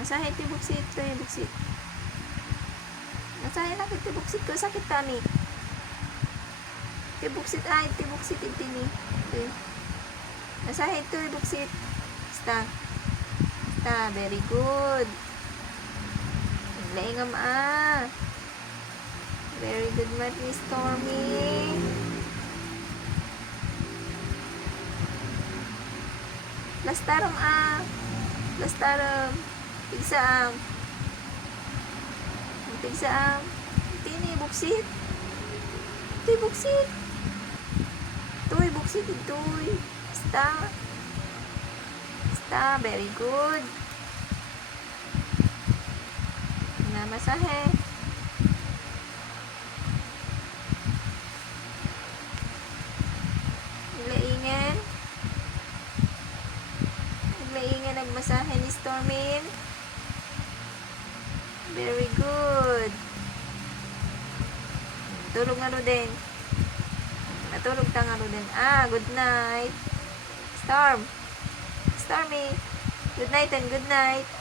Masahe ti buksit to, buksit. Masahe na ti buksit ko, sakit tami. Ti buksit ay, ti buksit iti ni. Masahe to, buksit. Basta. Basta, very good. Laingam Very good mat ni Stormy. Lastaram Lastaram. Tigsaam. Tigsaam. Tini, buksit. Ito'y buksit. Ito'y buksit. Ito'y. Basta. Basta. Very good. Masahe. Laingan. Laingan nagmasahe ni Stormin. Very good. Tulog na din. Natulog ta nga din. Good night. Stormy. Good night and good night.